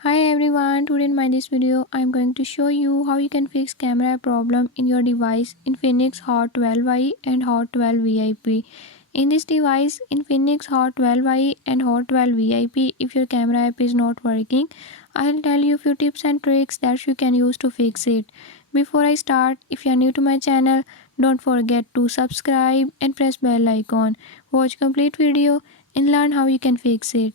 Hi everyone, today in my this video I am going to show you how you can fix camera problem in your device Infinix Hot 12i and Hot 12 VIP. In this device Infinix Hot 12i and Hot 12 VIP, if your camera app is not working, I'll tell you a few tips and tricks that you can use to fix it. Before I start, if you are new to my channel, don't forget to subscribe and press bell icon. Watch complete video and learn how you can fix it.